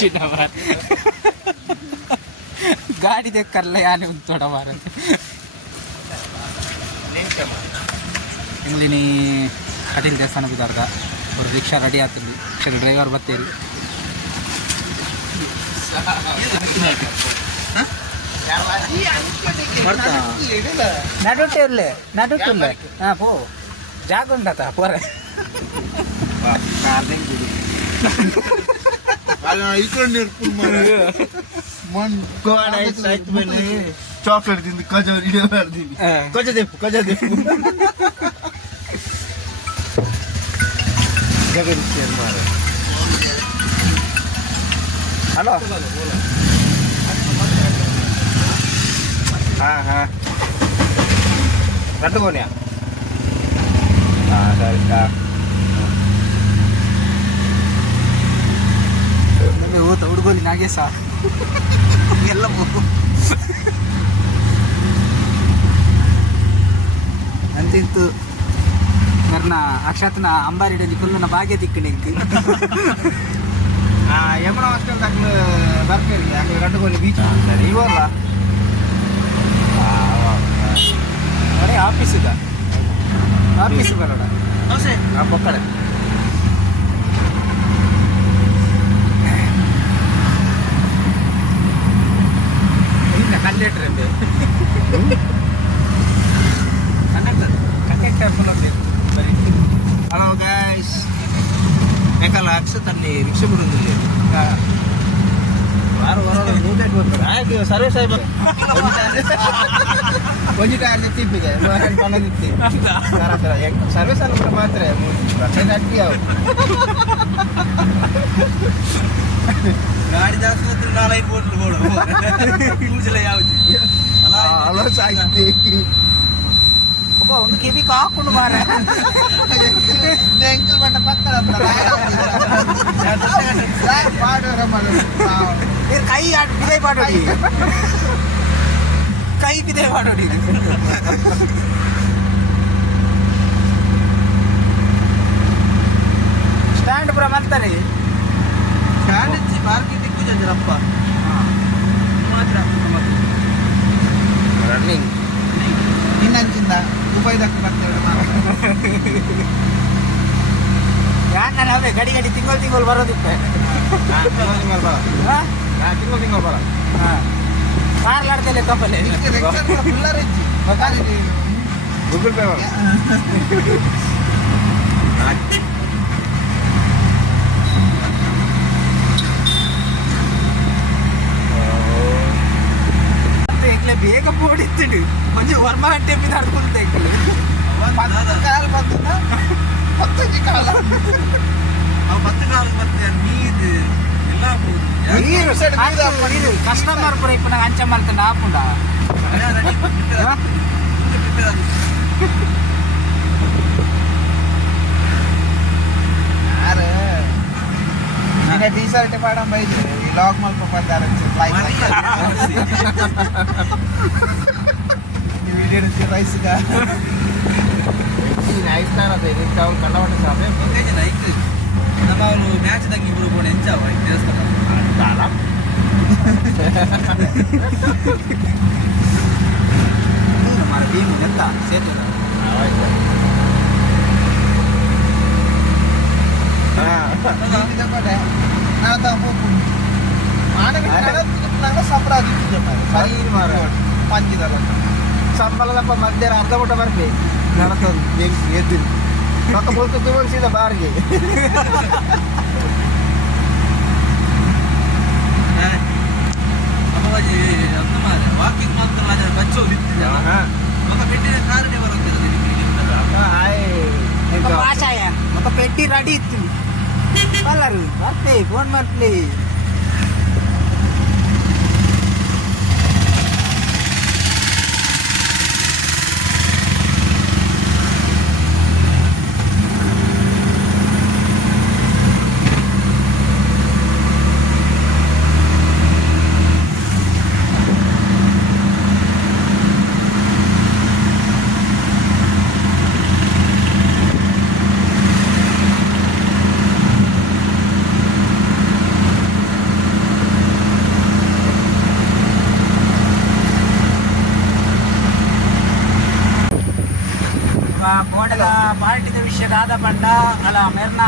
ಚಿನ್ನ ಮಾರ ಗಾಡಿ ದೆಕ್ಕಲ್ಲ ಯಾನೆ ಉಂಟೋಡ ಮಾರ. ನೀ ಕಟೀಲ್ ದೇವಸ್ಥಾನ ಬಿದ್ದಾರ್ದ ಅವ್ರು ರಿಕ್ಷಾ ರೆಡಿ ಆಗ್ತಿದ್ವಿ. ರಿಕ್ಷಾ ಡ್ರೈವರ್ ಬರ್ತೀರಿ. ನಡುಟೆ ಇರ್ಲಿ ನಡುಟೆ ಇಲ್ಲ ಹಾ ಪೋ. ಜಾಗ ಉಂಟತ ಪೋರ. इकडे मन गॉड ऐकत ಮೇಲೆ ಚಾಕ್ಲೇಟ್ ತಿಂದು ಕಜ ವಿಡಿಯೋ ಮಾಡ್ತೀನಿ ಕಜ ದೇಪು ಕಜ ದೇಪು ಜಗರಿ ಶೇರ್ ಮಾಡ ಹಲೋ ಹಾ ಹಾ ರಟ್ಟು ಕೋನ್ಯಾ ಹಾ ಸರಿ ಹುಡುಗೋಲಿ ನಾಗೇಶ. ಎಲ್ಲ ಅಂತಿಂತು ಅಕ್ಷತನ ಅಕ್ಷಾತ್ನ ಅಂಬಾರಿಡಲಿ ನನ್ನ ಭಾಗ್ಯ ದಿಕ್ಕಣೆ ಯಮುನ ಹಾಸ್ಟೆಲ್ ತಕ್ಕ ಬರ್ತೀರಿ ಯಾಕೆ ಕಟ್ಟುಕೋಲಿ ಬೀಚ್ ಸರಿ. ಇವಲ್ಲ ಮನೆ ಆಫೀಸ್ ಇದೆ ಆಫೀಸ್ ಬರೋಣ. ಆ ಬೋನಿತಾ ಅಡ್ಡೆ ಟೀಪ್ ಇದೆ ಮೊಹನ್ ಫನ್ನಿ ಟೀಪ್ ಇರ ಅದರ ಸರ್ವಸನು ಗಾಡಿ ದಾಸು ನಾಲೈ ಪೋಟ್ ಕೊಡು ಯೂಜಲೇ ಆ วจಿ ಆಲೋಚನೆ ಆಪ್ಪ ಒಂದು ಕೆವಿ ಕಾರ್ ಕೊಣ್ ಮಾರಾ ಇದು ಕೈ ಆಟ ಬಿದೆ ಮಾಡೋಡಿ ಕೈ ಬಿದೆ ಇದು. ಸ್ಟ್ಯಾಂಡ್ ಪುರ ಮಾಡ್ತಾರೆ ಕಾಣಿಸಿ ಪಾರ್ಕಿಂಗ್ ದಿಕ್ಕು ಜಂಜರಪ್ಪ ಮಾತ್ರ. ರನ್ನಿಂಗ್ ಇನ್ನಂಚಿಂದ ದುಬೈದಕ್ಕೆ ಬರ್ತೇವೆ ಯಾಕೆ ಅದೇ ಗಡಿ ಗಡಿ ತಿಂಗಳು ತಿಂಗಳು ಬರೋದಿತ್ತೆ. ತಿಂಗಳು ಹಾಂ? ತಿಂಗಳು ತಿಂಗಳು ಬರ ಹಾಂ. ಕಾರ್ಲಾಡ್ತಲೇ ಕಪ್ಪಲೆ ಗೂಗಲ್ ಪೇ ಬೇಗ ಪೋಡಿತ್ತಿಡು ಒಂಜಿ ವರ್ಮ ಗಂಟೆ ಮೀದ ನಡ್ಕೊಂಡು ಎಂಕ್ಲೆ ಕಾಲು ಬಂದ ಹತ್ತಕ್ಕೆ ಕಾಲ ಅವು ಪತ್ತು ಕಾಲ. ಬರ್ತಾರೆ ನೀರು. ಎಲ್ಲ ನೀರು ಸೈಡ್ ನೀರು ಕಸ್ಟಮರ್ ಪುರ ಇಪ್ಪ ನಂಗೆ ಅಂಚ ಮಾಡ್ತಾನೆ ಆಪುಂಡ ಯಾರು ಈಗ ಟೀ ಶರ್ಟ್ ಮಾಡಮ್ ಬೈದು ಈ ಲಾಗ್ ಮಲ್ಪ ಬಂದಾರ ನೀವು ಇಲ್ಲಿ ರೈಸ್ಗ ನಮ್ಮ ಅವನು ಮ್ಯಾಚ್ದಾಗ ಇಬ್ರು ಕೂಡ ಹೆಂಚಾವ ಈಗ ದೇವಸ್ಥಾನ ಕಾಲ ನಮ್ಮ ಟೀಮ್ ಎಂತ ಸೇತುವೆ ಸಂಬಳದಪ್ಪ ಮಧ್ಯಾಹ್ನ ಅರ್ಧ ಊಟ ಬರ್ಲಿ ನಡತದೆ ಎದ್ದು Kakabulto doon sila, Barge. ಅಮ್ಮವಾಗಿ ಅಂತ ಮಾರೆ ವಾಕಿಂಗ್ ಮಾತ್ರ ಮಾತ್ರ ಬಚ್ಚು ಬಿತ್ತಿದ್ದಲ್ಲ ಮಗ ಪೆಟ್ಟಿನ ಕಾರಣ ಬರುತ್ತಿಲ್ಲ ನಿಮಗೆ ಭಾಷಾಯ ಮಗ ಪೆಟ್ಟಿ ರೆಡಿ ಇತ್ತು ಕಲರ್ ಬರ್ತೆ ಫೋನ್ ಮಾಡ್ಲಿ ಪಾರ್ಟಿದ ವಿಷಯ ಆದ ಪಂಡ ಅಲ್ಲ ಮೇರ್ನ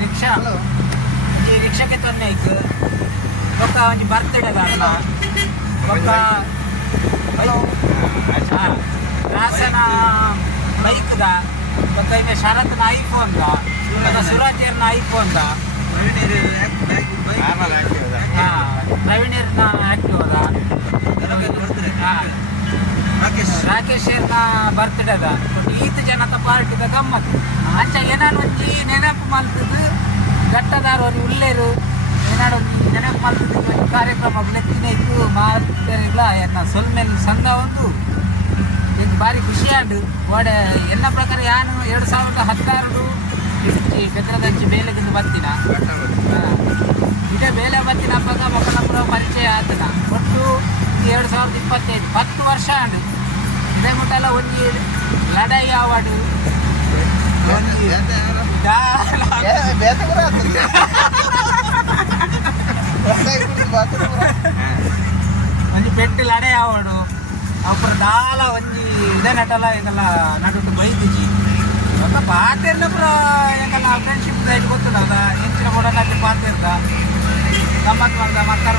ರಿಕ್ಷಾ. ಈ ರಿಕ್ಷಾಕ್ಕೆ ತೊಂದರೆ ಇತ್ತು ಬೊಕ್ಕ ಒಂಜಿ ಬರ್ತ್ಡೇ ಅಲ್ಲ ಬೊಕ್ಕ ರಾಸನ ಬೈಕ್ ದ ಬೊಕ್ಕ ಇನ್ನು ಶರತ್ನ ಐಫೋನ್ ದ ಸುರಾಜೇರ್ನ ಐಫೋನ್ ದ. ಹಾ ಪ್ರವೀಣೇರ್ನ ಆಕ್ಟಿವ್ ಅದ. ಹಾ. ರಾಕೇಶ್. ಬರ್ತ್ಡೇ ಅದ ಬಟ್ ಈತ ಜನತ ಪಾರ್ಟಿದ ಗಮ್ಮತ್. ಅಂಚ ಏನಾರು ಒಂಜಿ ನೆನಪು ಮಲ್ತದು ಗಟ್ಟದಾರ ಒಂದು ಉಳ್ಳೇರು ಏನಾರು ಒಂದು ನೆನಪು ಮಲ್ತದ ಒಂಜಿ ಕಾರ್ಯಕ್ರಮ ಲೆಕ್ಕಿನ ಇತ್ತು ಮಾಡ್ತಾರಿಲ್ಲ ಎನ್ನ ಸೊಲ್ಮೆಲ್ ಸಂಘ ಒಂದು. ಇದು ಭಾರಿ ಖುಷಿ ಆಂಡು ಓಡೆ ಎನ್ನ ಪ್ರಕಾರ ಯಾನು ಎರಡು ಸಾವಿರದ ಹತ್ತಾರು ಬೆದ್ರದಂಚಿ ಬೇಲೆಗಿಂದ ಬರ್ತೀನ. ಇದೇ ಬೇಲೆ ಬತ್ತಿನ ಹಬ್ಬಗ ಮಕ್ಕಳ ಪುರ ಪರಿಚಯ ಆತನ. ಒಟ್ಟು ಎರಡು ಸಾವಿರದ ಇಪ್ಪತ್ತೈದು ಹತ್ತು ವರ್ಷ ಆಂಡು ಇದೇ ಮುಟ್ಟಲ್ಲ ಒಂದು ಲಡಾಯಿ ಆವಾಡು ಒಂದು ಡಾ- ಬೇತ ಕೂಡ ಆಗ್ತದೆ ಒಂಜಿ ಪೆಟ್ಟು ಲಡೆ ಆವಡು ಅಪ್ಪರ ದಾಲ ಒಂಜಿ ಇದೇ ನಟಲ ಈಗೆಲ್ಲ ನಡುಟು ಬೈದಿಜಿ ಒಂದು ಪಾತೆರ್ನ ಪುರ ಈಗೆಲ್ಲ ಫ್ರೆಂಡ್ಶಿಪ್ ದೈಟ್ ಗೊತ್ತದ ಅದ ಹೆಂಚಿನ ಕೊಡಲಾಗಿ ಪಾತೆರ್ದ ಗಮ್ಮತ್ ಮಾಡ್ದ ಮಕ್ಕಳು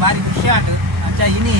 ಮಾಡ್ದ ಪುರ ಮಾಡ್ಕೊಂಡಿಪ್ಪ ಭಾರಿ ಖುಷಿ ಆಟು ಅಂಚ ಇನಿ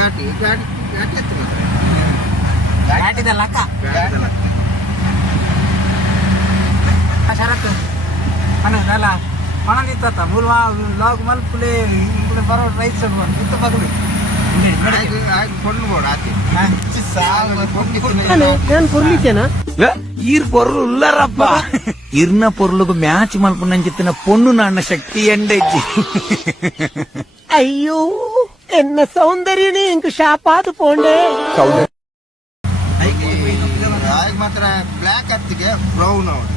ಘಾಟಿ ಘಾಟಿ ಘಾಟಿ ಹತ್ರ ಘಾಟಿದ ಲಕ್ಕ ಘಾಟಿದ ಲಕ್ಕ ಶರತ್ ಅನ್ನೋದಲ್ಲ ಮನಂದಿತ್ತ ಮೂಲವಾ ಲಾಗ್ ಮಲ್ಪುಲೆ ಇಂಗುಲೆ ಬರೋ ರೈಸ್ ಸಬ್ ಇತ್ತ ಬಗಲು பொருள் உள்ளரப்பா இருந்த பொருளுக்கு மேட்ச் மல்புன்னு பொண்ணு நான் சக்தி எண்டை ஐயோ എന്ന സൗന്ദര്യനെ എനിക്ക് ഷാപ്പാത് പോണ്ടേ ಮಾತ್ರ ಬ್ಲ್ಯಾಕ್ ಹತ್ತಿಗೆ ಬ್ರೌನ್ ಅವನು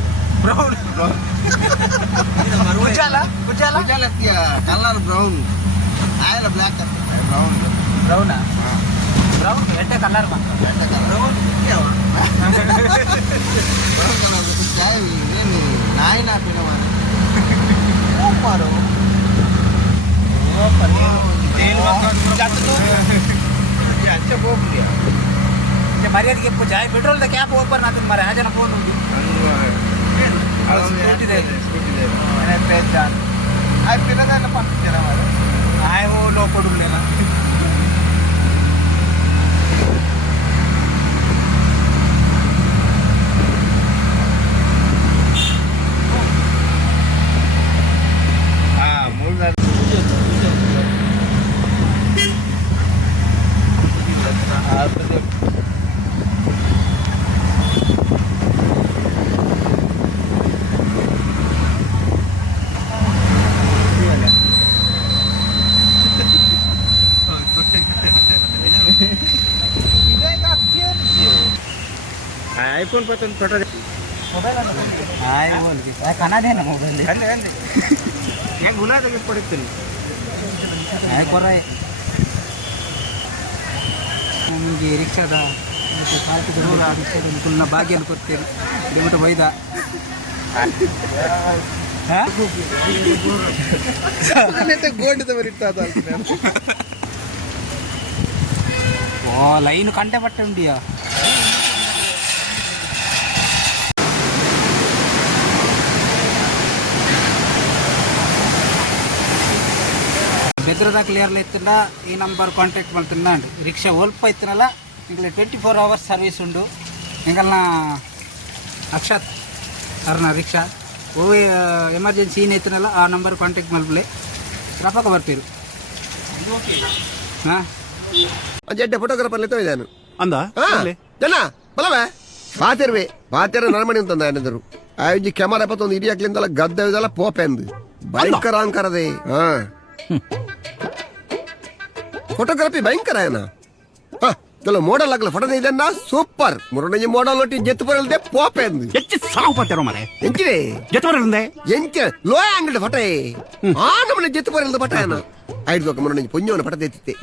ಬ್ರೌನ್ ಉಜಾಲ ಉಜಾಲ ಉಜಾಲ ಹತ್ತಿಯ ಕಲರ್ ಬ್ರೌನ್ ಆಯಲ ಬ್ಲ್ಯಾಕ್ ಹತ್ತಿ ಬ್ರೌನ್ ಬ್ರೌನಾ ಬ್ರೌನ್ ಎಡ್ಡೆ ಕಲರ್ ಎಡ್ಡೆ ಕಲರ್ ಬ್ರೌನ್ ಬ್ರೌನ್ ಕಲರ್ ಚಾಯ್ ಏನು ನಾಯಿ ನಾಪಿನ ಮಾರು ಓಪಾರು ಓಪರ್ ಮರ್ಯಾದೆಗೆ F Joy petrol the cap open ನಾತು ಮರ ಆ ಜನ ಫೋನ್ ಉಂಟು ಸ್ಕೂಟಿ ಇದೆ. ಆ ಪಿಲ್ಲದನ್ನ ಪಂಪಿದ್ದೀರ ಮಾರು ಆಯೋ ಲೋ ಕೊಡುಲ್ಲ তারপরে आईफोन पर तुम छोटा मोबाइल हाय बोल के खाना दे ना मोबाइल दे हां दे हां दे ये भुला दे पड़े तुम हाय कर रहा है ಕೊರ ನಮಗೆ ರಿಕ್ಷಾದ ಮತ್ತು ಪಾರ್ಟಿದ ರಿಕ್ಷಾದ ಫುಲ್ನ ಭಾಗ್ಯನ್ನು ಕೊಡ್ತೇನೆ ಬಿಟ್ಟು ಬೈದ ಓ, ಲೈನ್ ಕಂಟೆ ಪಟ್ಟ ಉಂಟಿಯಾ ಬೆದ್ರದ ಕ್ಲಿಯರ್ಲಿ ಇತ್ತಿಂದ ಈ ನಂಬರ್ ಕಾಂಟ್ಯಾಕ್ಟ್ ಮಾಡ್ತೀನಿ ನಾನು ರಿಕ್ಷಾ ಒಲ್ಪ ಇತ್ತಿನಲ್ಲ ನಿಂಗೆ ಟ್ವೆಂಟಿ ಫೋರ್ ಅವರ್ಸ್ ಸರ್ವಿಸ್ ಉಂಡು ನಿಂಗಲ್ನ ಅಕ್ಷತ್ ಅರ್ನ ರಿಕ್ಷಾ ಓವೇ ಎಮರ್ಜೆನ್ಸಿ ಏನು ಇತ್ತಿನಲ್ಲ ಆ ನಂಬರ್ ಕಾಂಟ್ಯಾಕ್ಟ್ ಮಲ್ಪಲೆ ರಪಕ ಬರ್ತೀರು ಹಾಂ ಜಡ್ಡೆ ಫೋಟೋಗ್ರಾಫರ್ ಲೆತ್ತ ಇದ್ದಾನು ಅಂದ ಜನ ಬಲವೇ ಪಾತಿರ್ವೆ ಪಾತಿರ ನರಮಣಿ ಅಂತಂದ ಏನಿದ್ರು ಆ ಇಜ್ಜಿ ಕ್ಯಾಮರಾ ಎಪ್ಪತ್ತೊಂದು ಇರಿಯಾಕ್ಲಿಂದಲ್ಲ ಗದ್ದ ಇದೆಲ್ಲ ಪೋಪೆಂದು ಭಯಂಕರ ಅಂಕರದೆ ಹಾ ಫೋಟೋಗ್ರಫಿ ಭಯಂಕರ ಏನ ಕೆಲವು ಮೋಡಲ್ ಹಾಕಲ್ಲ ಫೋಟೋ ಇದನ್ನ ಸೂಪರ್ ಮುರುಣಜಿ ಮೋಡಲ್ ಒಟ್ಟಿ ಜೆತ್ತು ಬರಲ್ದೆ ಪೋಪೆ ಅಂದು ಹೆಚ್ಚು ಸಾವು ಪತ್ತಿರೋ ಮರೆ ಎಂಚಿದೆ ಜೆತ್ತು ಬರಲ್ದೆ ಎಂಚ ಲೋ ಅಂಗಡಿ ಫಟೆ ಆ ನಮ್ಮನೆ ಜೆತ್ತು ಬರಲ್ದ ಫಟ ಏನ ಐಡ್ದೋಕ ಮುರುಣಜಿ ಪುಣ್ಯವನ ಫಟ ತೆತ್ತಿತ್ತೆ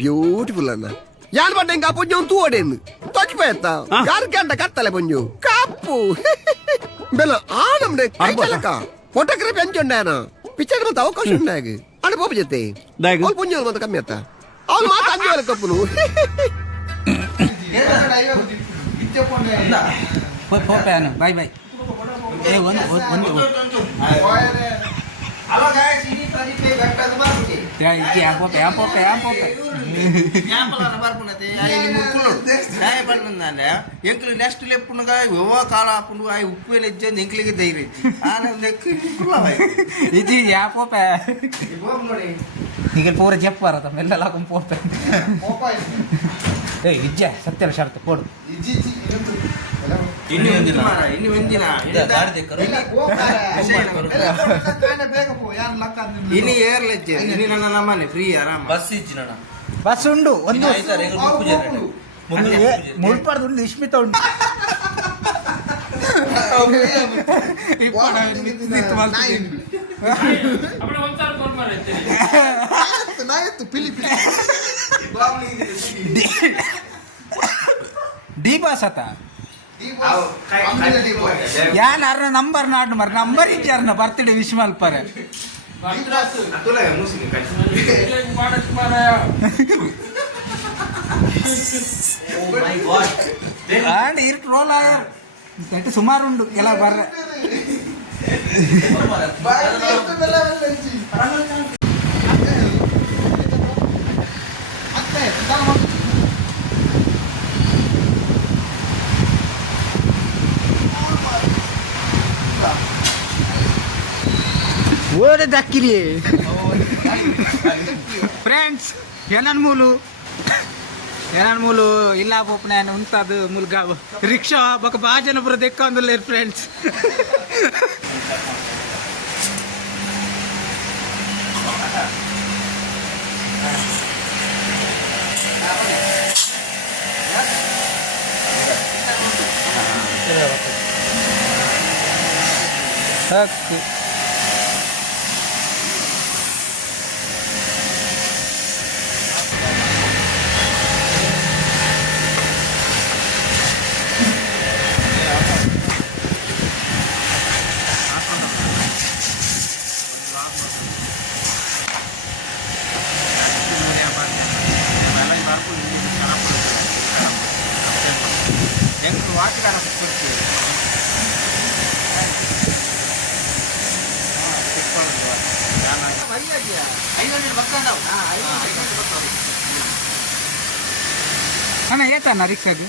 ಬ್ಯೂಟಿಫುಲ್ ಅನ್ನ ಯಾರು ಪಟ್ಟ ಹಿಂಗ ಪುಣ್ಯವನ್ನು ತೂಡೇನು ತೊಚ್ಪೇತ ಯಾರು ಗಂಟ ಕತ್ತಲೆ ಪುಣ್ಯು ಕಪ್ಪು ಬೆಲ್ಲ ಆ ನಮ್ಮನೆ ಫೋಟೋಗ್ರಫಿ ಅಂಚುಂಡಾನ ಪಿಕ್ಚರ್ ಮತ್ತೆ ಅವಕಾಶ ಉಂಡಾಗ అని పోపు చెత్తే ದಾಯಗ. ಅವ್ಳು ಪುಂಜ ಮಂತ ಕಮ್ಮಿ ಅತ್ತ ಅವ್ನು ಮಾತ ಅಂಜೋಲ ಕಪ್ಪುನು పోపాను బాయ్ బాయ్ ఏ ಒಂದು ಒಂದು ಅಲ್ಲ ಗಾಯಸ್ ಇಡೀ ಪ್ರದೀಪ್ ಬೆಟ್ಟದ ಬರ್ಬಿಡಿ ఇది ఆపోతే ఆపోతే ఆపోతే పడుతుందండి ఎంకులు నెక్స్ట్ లేకుండా ఎవో కాలకుండా ఆ ఉప్పు వెళ్ళొచ్చింది ఎంకులకి ధైర్యం ఇది ఆపోతే ఇక్కడ పూర చెప్పారు అతను వెళ్ళలాగం పోతాయి ఏ ఇజ్జా సత్యాల షరతు పోడు ಇನ್ನು ಹೊಂದಿಲ್ಲ ನನ್ನ ನಮ್ಮನೆ ಫ್ರೀ ಆರಾಮ? ಬಸ್ ಇಜ್ಜಿನ ಬಸ್ ಉಂಡು ಒಂದು ಮುಳ್ಪಾಡ್ದು ಉಂಡು ಇಶ್ಮಿತ ಉಂಡು. ಡಿ ಬಾಸ್ ಆತ ಯಾನ್ ಅರ್ನ ನಂಬರ್ ನಾಡು ಮರ ನಂಬರ್ ಇಜ್ಜಾರ್ನ ಬರ್ತ್ಡೇ ವಿಶ್ ಮಲ್ಪರ ಆಂಡ್ ಇರ್ಕ್ ರೋಲ್ ಆಯರ್ ನೆಟ್ಟು ಸುಮಾರು ಉಂಡು ಎಲ್ಲ ಬರ್ರ ಬಾಯಿ ಓಡೆ ದಕ್ಕಿರಿ ಫ್ರೆಂಡ್ಸ್ ಏನನ್ ಮೂಲು ಏನನ್ ಮೂಲು ಇಲ್ಲ ಪೋಪ್ ನಾನು ಉಂತದು ಮುಲ್ಗ ರಿಕ್ಷಾ ಬೊಕ ಬಾ ಜನ ಬರೋ ದೆಕ್ಕೊಂದುಲ್ಲೇರು ಫ್ರೆಂಡ್ಸ್ ಹಕ್ಕು ಅಣ್ಣ ಏತಣ್ಣ ರಿಕ್ಷಾದು?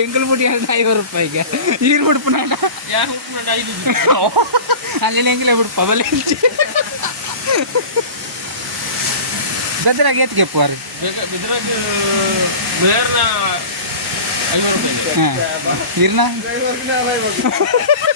ಎಂಕಲ್ಗುಡಿ ಅಣ್ಣ. ಐವತ್ತು ರೂಪಾಯಿಗೆ ಈರು ಹುಡುಪನ ಅಲ್ಲಿ ಹೆಂಗಿಲ್ಲ ಹುಡುಪ ಬಲೆ ಗದ್ರಾಗ ಏತ್ ಅವ್ರಿ ಇರ್ನ? ಪಾಡೆ.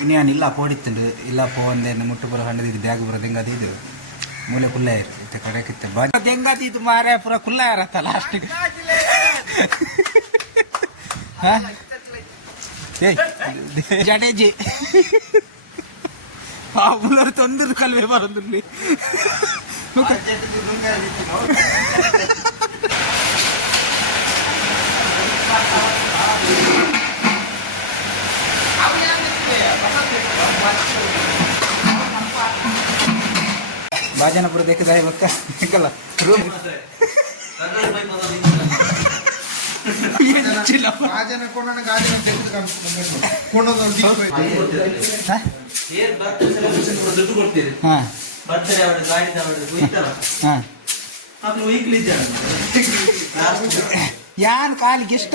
ಎತ್ತದ ഞാൻ ಇಲ್ಲ ಪೋಡಿತ್ತುಂಡು ಇಲ್ಲ ಪೋವಂದೇನು ಮುಟ್ಟು ಬರೋ ಹಣ್ಣದು ಇದು ಬ್ಯಾಗ್ ಬರೋದು ಹೆಂಗದು ಇದು? ಮೂಲೆ ಕುಲ್ಲ ಇರುತ್ತೆ ಕಡೆಕಿತ್ತೆ ಹೆಂಗದು ಇದು ಮಾರೆ? ಪುರ ಕುಲ್ಲ ಇರತ್ತ ಲಾಸ್ಟ್ ಜಡೇಜಿ. ಪಾವುಲರು ತೊಂದರೆ ಕಲ್ವೇ ಬರೋದಿಲ್ಲಿ ಬಾಜನಪುರ ದೇಖದ ಇವಕ್ಕ ರೂಮ್ ರಾಜನ ಯಾನ್ ಕಾಲಿಗೆ ಇಷ್ಟ?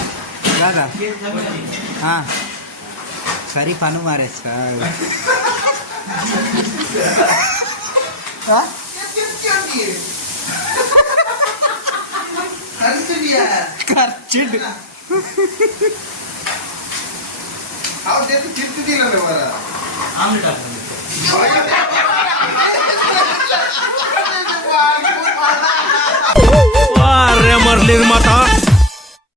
కదా సరి పను మారేస్తా ఖర్చు ಮರ್ಲಿರ್ ಮಾತಾ